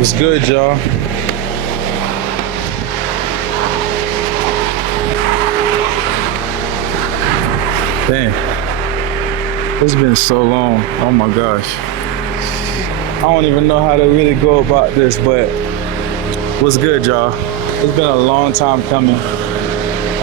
What's good, y'all? Damn, it's been so long. Oh my gosh. I don't even know how to really go about this, but what's good, y'all? It's been a long time coming.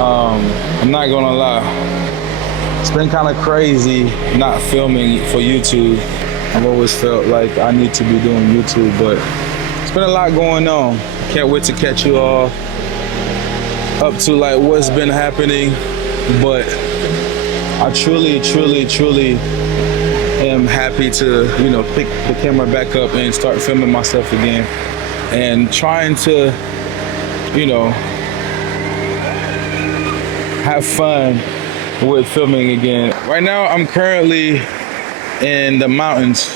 I'm not gonna lie. It's been kind of crazy not filming for YouTube. I've always felt like I need to be doing YouTube, but it's been a lot going on. Can't wait to catch you all up to like what's been happening, but I truly am happy to, pick the camera back up and start filming myself again and trying to, have fun with filming again. Right now, I'm currently in the mountains.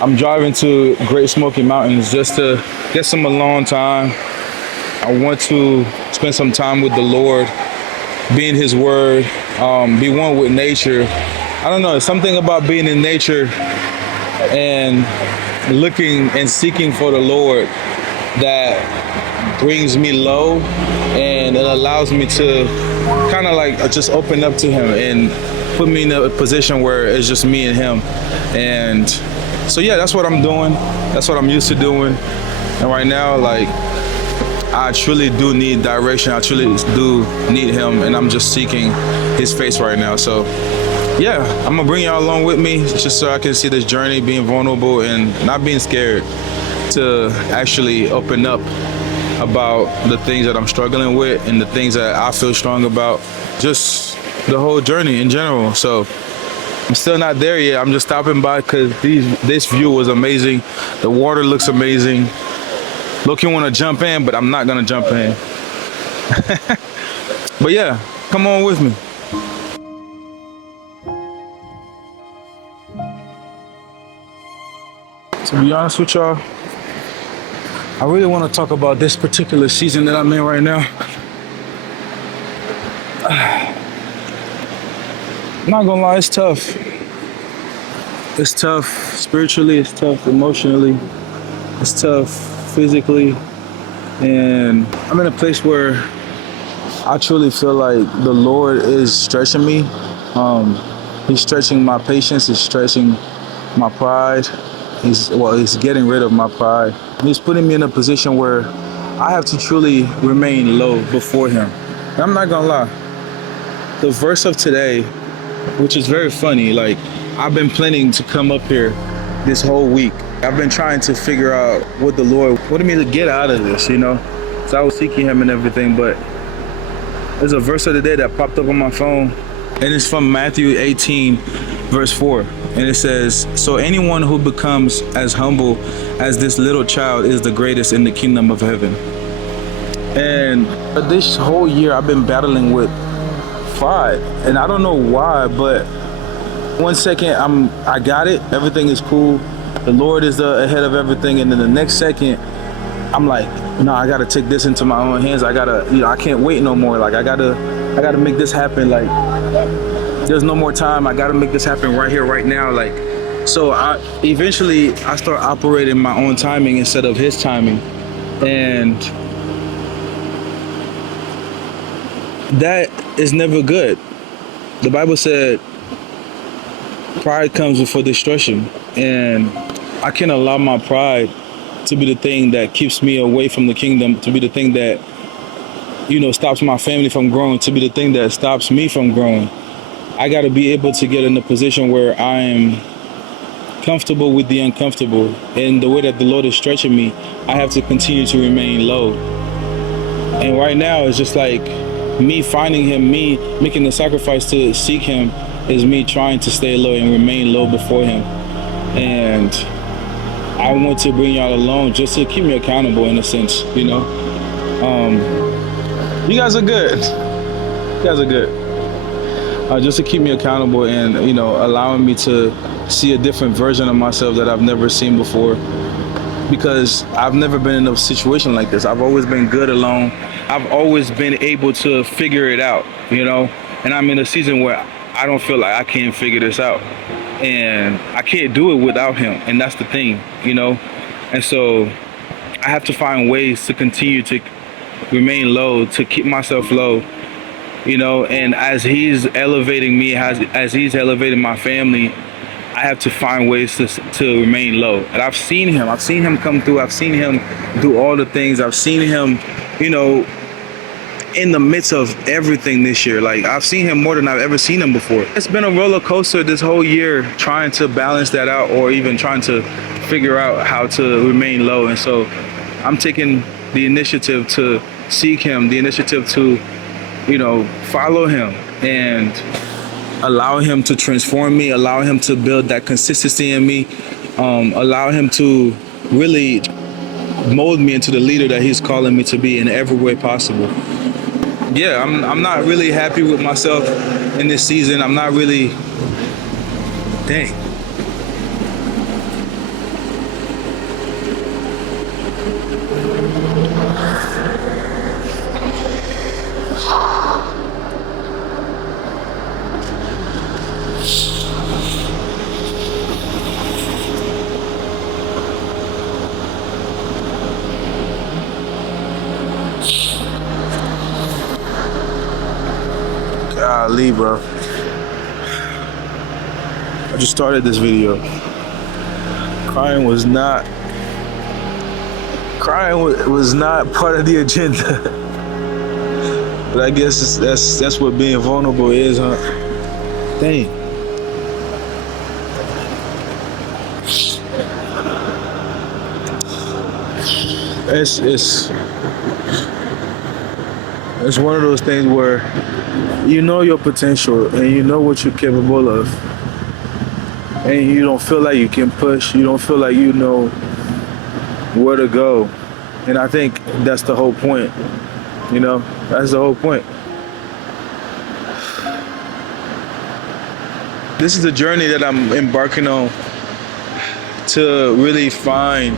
I'm driving to Great Smoky Mountains just to get some alone time. I want to spend some time with the Lord, be in His Word, be one with nature. I don't know, something about being in nature and looking and seeking for the Lord that brings me low, and it allows me to kind of like just open up to Him and put me in a position where it's just me and Him. And so yeah, that's what I'm doing. That's what I'm used to doing. And right now, like, I truly do need direction. I truly do need Him, and I'm just seeking His face right now. So yeah, I'm gonna bring y'all along with me just so I can see this journey, being vulnerable and not being scared to actually open up about the things that I'm struggling with and the things that I feel strong about, just the whole journey in general. So I'm still not there yet. I'm just stopping by because this view was amazing. The water looks amazing. Look, you want to jump in, but I'm not gonna jump in. But yeah, come on with me. To be honest with y'all, I really want to talk about this particular season that I'm in right now. I'm not gonna lie, it's tough. It's tough spiritually, it's tough emotionally, it's tough physically, and I'm in a place where I truly feel like the Lord is stretching me. He's stretching my patience, he's stretching my pride. He's getting rid of my pride. He's putting me in a position where I have to truly remain low before Him. And I'm not gonna lie, the verse of today, which is very funny, like, I've been planning to come up here this whole week. I've been trying to figure out what the Lord wanted me to get out of this, So I was seeking Him and everything, but there's a verse of the day that popped up on my phone, and it's from Matthew 18, verse 4. And it says, "So anyone who becomes as humble as this little child is the greatest in the kingdom of heaven." And this whole year I've been battling with pride, and I don't know why, but one second I got it, everything is cool, the Lord is ahead of everything, and then the next second I'm like, no, I gotta take this into my own hands. I can't wait no more. Like, I gotta make this happen. Like, there's no more time. I gotta make this happen right here, right now. Like, so I eventually start operating my own timing instead of His timing, and that is never good. The Bible said pride comes before destruction, and I can't allow my pride to be the thing that keeps me away from the kingdom, to be the thing that, stops my family from growing, to be the thing that stops me from growing. I got to be able to get in a position where I am comfortable with the uncomfortable. And the way that the Lord is stretching me, I have to continue to remain low. And right now, it's just like me finding Him, me making the sacrifice to seek Him, is me trying to stay low and remain low before Him. And I want to bring y'all along just to keep me accountable in a sense, You guys are good. You guys are good. Just to keep me accountable and, allowing me to see a different version of myself that I've never seen before. Because I've never been in a situation like this. I've always been good alone. I've always been able to figure it out, And I'm in a season where I don't feel like I can't figure this out. And I can't do it without Him. And that's the thing, And so I have to find ways to continue to remain low, to keep myself low, you know. And as he's elevating me, as he's elevating my family, I have to find ways to remain low. And I've seen him come through. I've seen him do all the things. I've seen him, you know, in the midst of everything this year. Like, I've seen him more than I've ever seen him before. It's been a roller coaster this whole year, trying to balance that out, or even trying to figure out how to remain low. And so I'm taking the initiative to seek him, the initiative to, you know, follow him and allow him to transform me, allow him to build that consistency in me, allow him to really mold me into the leader that he's calling me to be in every way possible. Yeah, I'm not really happy with myself in this season. I'm not really, dang. Golly, bro. I just started this video. Crying was not part of the agenda. But I guess that's what being vulnerable is, huh? Dang. It's one of those things where you know your potential and you know what you're capable of, and you don't feel like you can push. You don't feel like you know where to go. And I think that's the whole point. You know, that's the whole point. This is a journey that I'm embarking on to really find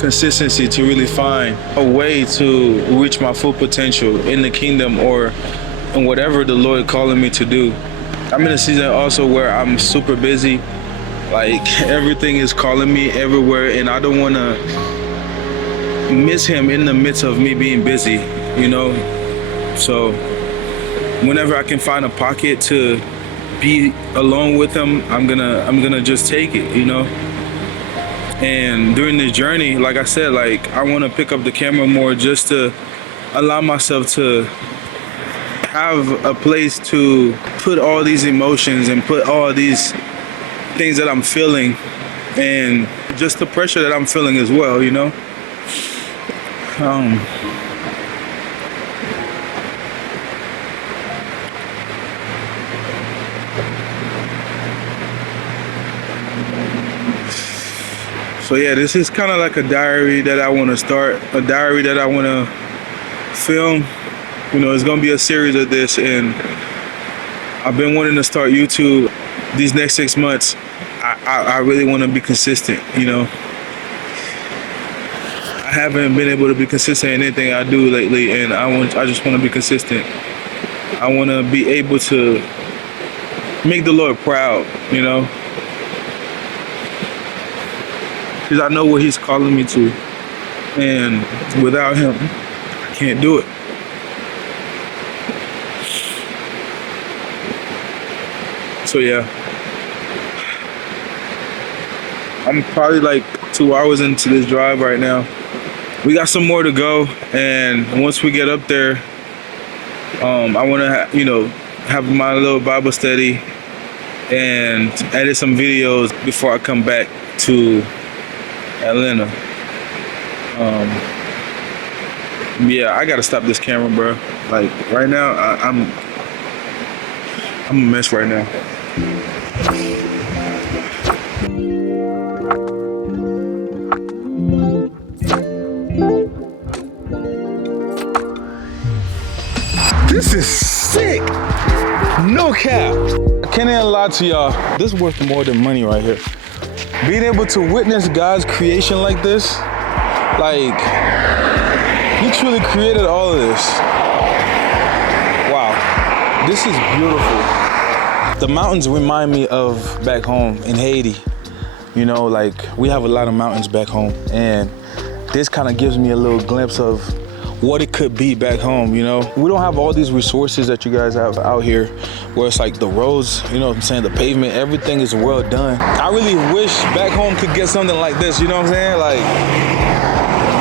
consistency, to really find a way to reach my full potential in the kingdom or in whatever the Lord calling me to do. I'm in a season also where I'm super busy. Like, everything is calling me everywhere, and I don't want to miss him in the midst of me being busy, you know? So whenever I can find a pocket to be alone with him, I'm gonna just take it, you know? And during this journey, like I said, like, I want to pick up the camera more just to allow myself to have a place to put all these emotions and put all these things that I'm feeling, and just the pressure that I'm feeling as well, you know? So yeah, this is kind of like a diary that I want to start, a diary that I want to film. You know, it's going to be a series of this, and I've been wanting to start YouTube these next 6 months. I really want to be consistent, you know. I haven't been able to be consistent in anything I do lately, and I just want to be consistent. I want to be able to make the Lord proud, you know. Because I know what he's calling me to, and without him, I can't do it. So yeah, I'm probably like 2 hours into this drive right now. We got some more to go, and once we get up there, I want to have my little Bible study and edit some videos before I come back to Atlanta. Yeah, I gotta stop this camera, bro. Like, right now, I'm a mess right now. This is sick. No cap. I can't even lie to y'all. This is worth more than money right here. Being able to witness God's creation like this, like, he truly created all of this. Wow, this is beautiful. The mountains remind me of back home in Haiti. You know, like we have a lot of mountains back home, and this kind of gives me a little glimpse of what it could be back home, you know? We don't have all these resources that you guys have out here, where it's like the roads, you know what I'm saying, the pavement, everything is well done. I really wish back home could get something like this, you know what I'm saying? Like,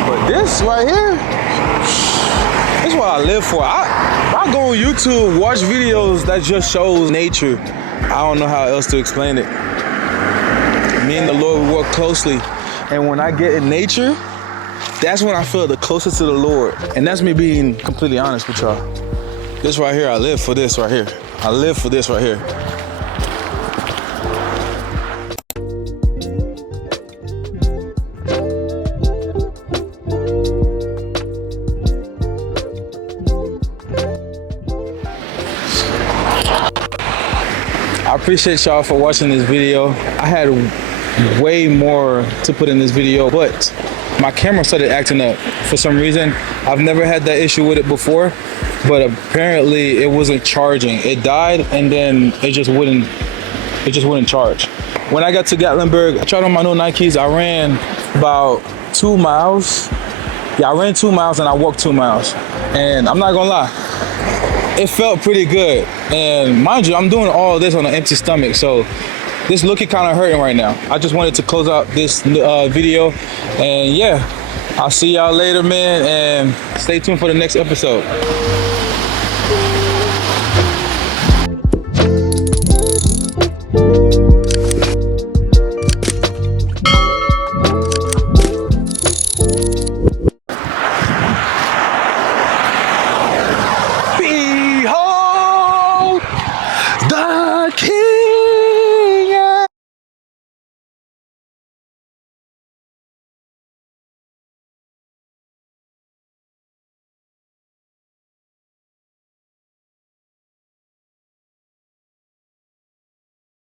but this right here, this is what I live for. I go on YouTube, watch videos that just shows nature. I don't know how else to explain it. Me and the Lord work closely, and when I get in nature, that's when I feel the closest to the Lord. And that's me being completely honest with y'all. This right here, I live for this right here. I live for this right here. I appreciate y'all for watching this video. I had way more to put in this video, but my camera started acting up for some reason. I've never had that issue with it before, but apparently it wasn't charging. It died and then it just wouldn't charge. When I got to Gatlinburg, I tried on my new Nikes. I ran about 2 miles. Yeah, I ran 2 miles and I walked 2 miles. And I'm not gonna lie, it felt pretty good. And mind you, I'm doing all this on an empty stomach, so this looking kind of hurting right now. I just wanted to close out this video, and yeah, I'll see y'all later, man, and stay tuned for the next episode.